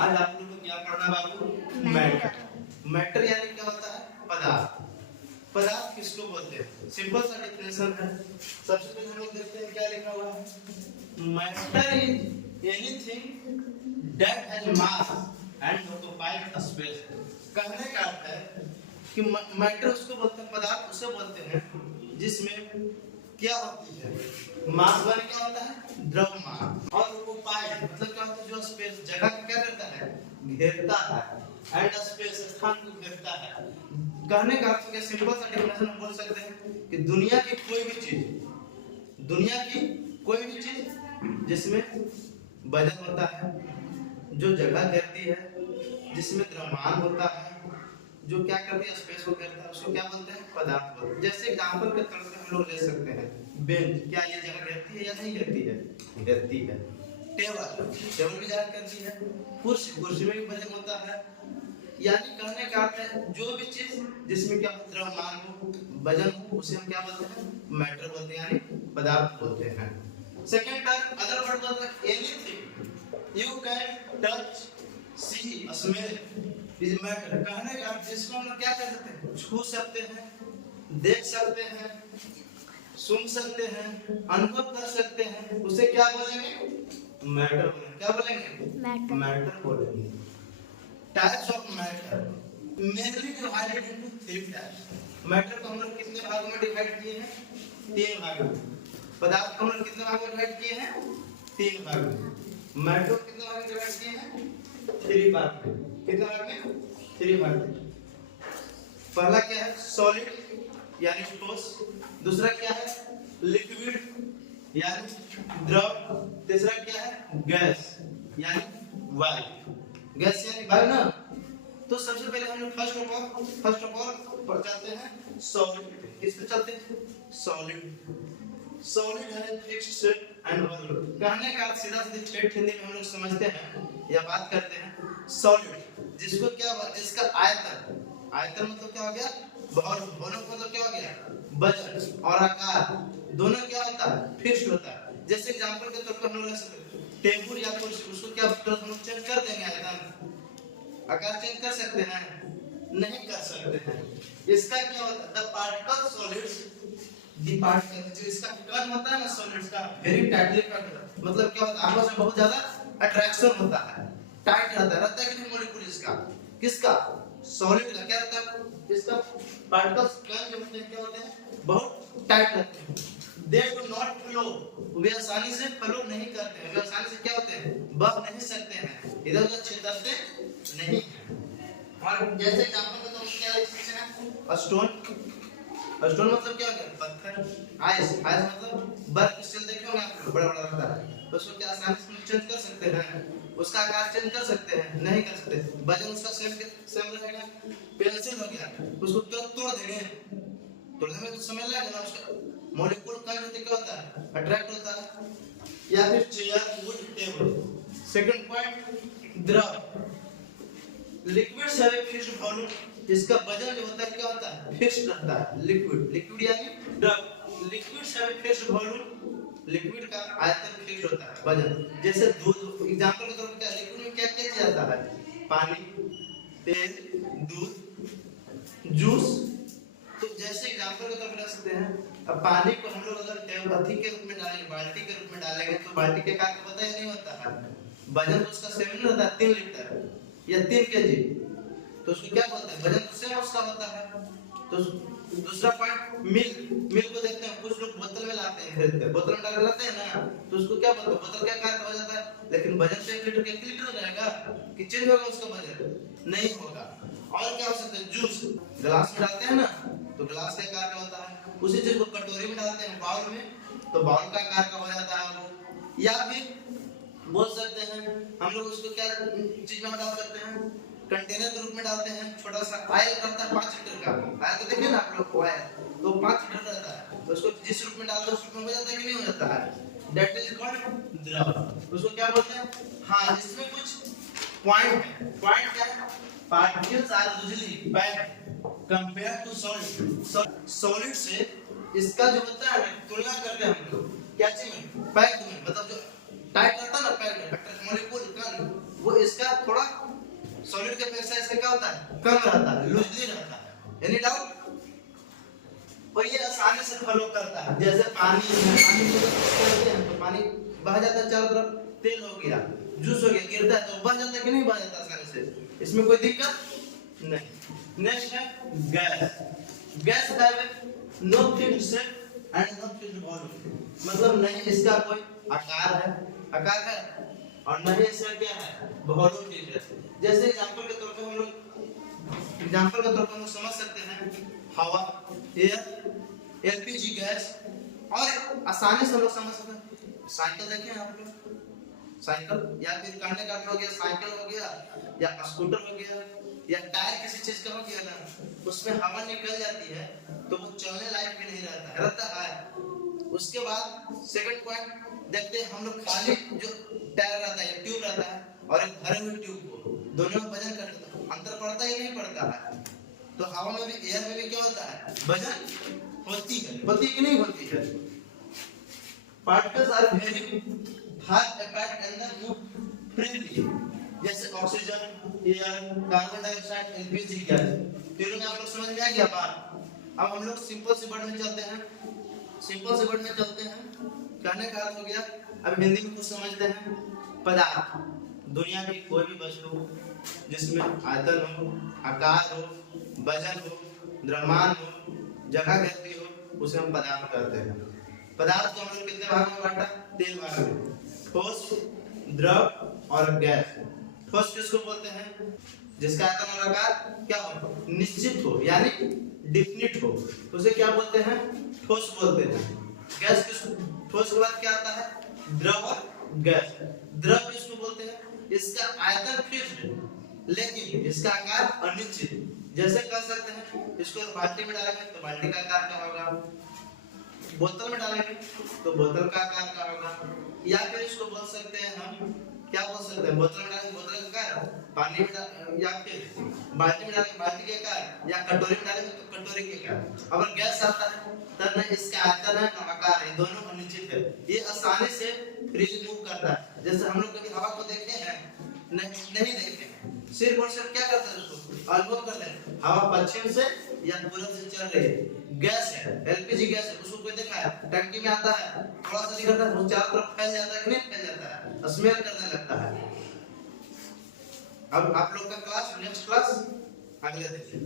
आज आप लोगों को क्या पढ़ना बाबू? मैटर। मैटर यानी क्या होता है? पदार्थ। पदार्थ किसको बोलते हैं? सिंपल सा डेफिनेशन है। सबसे पहले हम लोग देखते हैं क्या लिखा हुआ है। Matter is anything that has mass and occupies space. कहने का अर्थ है कि मैटर उसको बोलते हैं, पदार्थ उसे बोलते हैं जिसमें क्या होती है? मास वाले क्या होता है? द्रव्यमान। और ऑक्युपाइड मतलब क्या होता है? जो स्पेस, जगह को क्या करता है? घेरता है। एंड स्पेस स्थान को घेरता है। कहने का अर्थ क्या? सिंपल सा डेफिनेशन हम बोल सकते हैं कि दुनिया की कोई भी चीज, दुनिया की कोई भी चीज जिसमें वजन होता है, जो जगह घेरती है, जिसमें द्रव्यमान होता है, जो क्या करती है? स्पेस को घेरता है, उसको क्या बोलते हैं? पदार्थ बोलते हैं। जैसे एग्जांपल के तौर पे हम लोग ले सकते हैं बेंच, क्या ये जगह घेरती है या नहीं घेरती है? घेरती है। टेबल, टेबल भी जगह घेरती है। कुर्सी, कुर्सी में भी वजन होता है। यानी कहने का अर्थ है जो भी चीज जिसमें क्या द्रव्यमान हो, वजन हो, उसे हम क्या बोलते हैं? मैटर बोलते हैं, यानी पदार्थ बोलते हैं। सेकंड टर्म अदर वर्ड बोलते हैं anything you can touch, see, smell is matter. कहने का अर्थ जिसको हम क्या कर सकते हैं? छू सकते हैं, देख सकते हैं, सुन सकते हैं, अनुभव कर सकते हैं, उसे क्या बोलेंगे? मैटर बोलेंगे। क्या बोलेंगे? मैटर बोलेंगे। Types of matter mainly divided into 3 types. Matter को हम लोग कितने भागों में डिवाइड किए हैं? 3 भागों में। पदार्थ को हम लोग कितने भागों में डिवाइड किए हैं? 3 भागों में। मैटर को कितने भागों में डिवाइड किए हैं? 3 भाग में। कितने भाग में? 3 भाग में। पहला क्या है? सॉलिड यानी ठोस। दूसरा क्या है? लिक्विड यानी द्रव। तीसरा क्या है? गैस यानी वायु। गैस यानी वायु ना। तो सबसे पहले हम लोग फर्स्ट ऑफ ऑल चलते हैं सॉलिड। किस पे चलते हैं? सॉलिड। सॉलिड है फिक्स्ड सेट एंड वॉल्यूम। कहने का सीधा सीधा ठेठ हिंदी में हम लोग समझते हैं या बात करते हैं सॉलिड जिसको क्या, जिसका आयतन, आयतन मतलब क्या हो गया? वॉल्यूम मतलब क्या हो गया? वजन और आकार दोनों क्या होता है? फिक्स्ड होता है। जैसे एग्जांपल के तौर पर हम लोग टेबल या कुर्सी, उसको क्या तुरंत हम चेंज कर देंगे? आयतन, आकार चेंज कर सकते हैं? नहीं कर सकते हैं। इसका क्या होता है? The particle solids, the particle जो इसका कण होता है ना सॉलिड्स का, वेरी टाइटली पैक्ड, मतलब क्या होता है? आपस में बहुत ज्यादा अट्रैक्शन होता है, टाइट रहता है कि नहीं मॉलिक्यूल इसका? किसका? सॉलिड का क्या रहता है? इसका पार्टिकल्स कण जो होते हैं क्या होते हैं? बहुत टाइट रहते हैं। They do not flow, वे आसानी से फ्लो नहीं करते हैं। वे आसानी से क्या होते हैं? बह नहीं सकते हैं, इधर उधर छितरते नहीं हैं। और जैसे एग्जांपल में तो क्या लिख सकते हैं? स्टोन। स्टोन मतलब क्या हो गया? पत्थर। आइस, आइस मतलब बर्फ स्टील देखे होंगे आप लोग, बड़ा बड़ा रहता है, तो उसको क्या आसानी से चेंज कर सकते हैं? उसका आकार चेंज कर सकते हैं? नहीं कर सकते। वजन उसका सेम रहेगा। पेंसिल हो गया, उसको तुरंत तोड़ देंगे, तोड़ने में तो समय लगेगा ना। उसका मॉलिक्यूल का जो क्या होता है? अट्रैक्ट होता है। या फिर chair, wood, table. Second point द्रव। Liquids have a fixed volume, इसका वजन जो होता है क्या होता है? फिक्स्ड रहता है। लिक्विड, लिक्विड यानी द्रव। Liquids have a fixed volume, liquid का आयतन फिक्स्ड होता है, वजन। जैसे दूध, एग्जांपल के तौर पर क्या लिक्विड में क्या क्या चीज आता है? पानी, तेल, दूध, जूस। तो जैसे एग्जांपल के तौर पर रख सकते हैं, अब पानी को हम लोग अगर टेबल के रूप में डालेंगे, बाल्टी के रूप में डालेंगे, तो बाल्टी के आकार पता ही नहीं होता है। वजन तो उसका सेम नहीं होता है, 3 लीटर या 3 केजी, तो उसको क्या बोलते हैं? वजन तो सेम उसका होता है। तो दूसरा पॉइंट मिल्क। मिल्क को देखते हैं, कुछ लोग बोतल में लाते हैं, खरीद कर बोतल में डाल के लाते हैं ना, तो उसको क्या बोलते हैं? बोतल के आकार का हो जाता है, लेकिन वजन तो 1 लीटर के 1 लीटर हो जाएगा कि चेंज होगा उसका वजन? नहीं होगा। और क्या हो सकता है? जूस, ग्लास में डालते हैं ना, तो ग्लास का आकार का होता है। उसी चीज को कटोरी में डालते हैं, बाउल में, तो बाउल का आकार का हो जाता है वो। या फिर बोल सकते हैं हम लोग उसको क्या चीज में डाल सकते हैं? कंटेनर के रूप में डालते हैं। छोटा सा ऑयल रहता है 5 लीटर का, ऑयल तो देखिए ना आप लोग, ऑयल तो 5 लीटर रहता है, तो उसको जिस रूप में डाल दो उस रूप में हो जाता है कि नहीं हो जाता है? दैट इज कॉल्ड द्रव। उसको क्या बोलते हैं? हाँ, इसमें कुछ पॉइंट है। पॉइंट क्या है? Particles are usually packed compare to solid. Solid से इसका जो होता है तुलना करते हैं हम लोग क्या चीज में? पैक्ड में, मतलब जो टाइट रहता है ना, पैक्ड मॉलिक्यूल कण, वो इसका थोड़ा सॉलिड के अपेक्षा इसका क्या होता है, कम रहता है, लूजली रहता है। Any doubt? और ये आसानी से फ्लो करता है। जैसे पानी को करते हैं तो पानी बह जाता है चारों तरफ, तेल हो गया, जूस हो गया, गिरता है तो बह जाता है कि नहीं बह जाता आसानी से, इसमें कोई दिक्कत नहीं। नेक्स्ट है गैस। गैस है no fixed shape and no fixed volume, मतलब नहीं इसका कोई आकार है और नहीं इसका क्या है, वॉल्यूम है। जैसे एग्जांपल के तौर पे हम लोग समझ सकते हैं हवा, एयर, एलपीजी गैस, और आसानी से हम लोग समझ सकते हैं साइकिल। देखें आप लोग, साइकिल या फिर कहने का हो गया साइकिल हो गया या स्कूटर हो गया या टायर किसी चीज का हो गया ना, उसमें हवा निकल जाती है तो वो चलने लायक भी नहीं रहता है। उसके बाद सेकंड पॉइंट देखते हैं हम लोग, खाली जो टायर रहता है, ट्यूब रहता है, और एक भरे हुए ट्यूब को दोनों में वजन करते हैं, अंतर पड़ता है या नहीं पड़ता है? तो हवा में भी, एयर में भी क्या होता है, वजन होती है कि नहीं होती है? Particles are very far apart in the move freely, जैसे oxygen, air, carbon dioxide, LPG gas. तीनों में आप लोग समझ में आ गया बात? अब हम लोग सिंपल से वर्ड में चलते हैं। कहने का अर्थ हो गया, अब हिंदी में कुछ समझते हैं। पदार्थ, दुनिया की कोई भी वस्तु जिसमें आयतन हो, आकार हो, वजन हो, द्रव्यमान हो, जगह घेरती हो, उसे हम पदार्थ कहते हैं। पदार्थ को हम लोग कितने भागों में बांटा? 3 भागों में, ठोस, द्रव और गैस। ठोस किसको बोलते हैं? जिसका आयतन और आकार क्या हो, निश्चित हो, यानी डिफिनिट हो, उसे क्या बोलते हैं? ठोस बोलते हैं। गैस किसको, ठोस के बाद क्या आता है? द्रव और गैस। द्रव किसको बोलते हैं? इसका आयतन फिक्स्ड लेकिन इसका आकार अनिश्चित। जैसे कह सकते हैं इसको बाल्टी में डालेंगे तो बाल्टी का आकार क्या होगा, बोतल में डालेंगे तो बोतल का आकार क्या होगा, या फिर इसको बोल सकते हैं हम, क्या बोल सकते हैं, बोतल में डालेंगे बोतल का आकार, पानी में या फिर बाल्टी में डालेंगे बाल्टी के आकार, या कटोरी में डालेंगे तो कटोरी के आकार। अगर गैस आता है तब न इसका आयतन है न आकार है, दोनों अनिश्चित है, ये आसानी से फ्रीली मूव करता है। जैसे हम लोग कभी हवा को देखते हैं? नहीं देखते हैं, सिर्फ और सिर्फ क्या करते हैं, उसको अनुभव करते हैं, हवा पश्चिम से या पूरब से चल रही है। गैस है, एलपीजी गैस है, उसको कोई देखा है? टंकी में आता है, थोड़ा सा निकलता है, वो चारों तरफ फैल जाता है कि नहीं फैल जाता है, स्मेल करने लगता है। अब आप लोग का क्लास, नेक्स्ट क्लास अगले देखिए।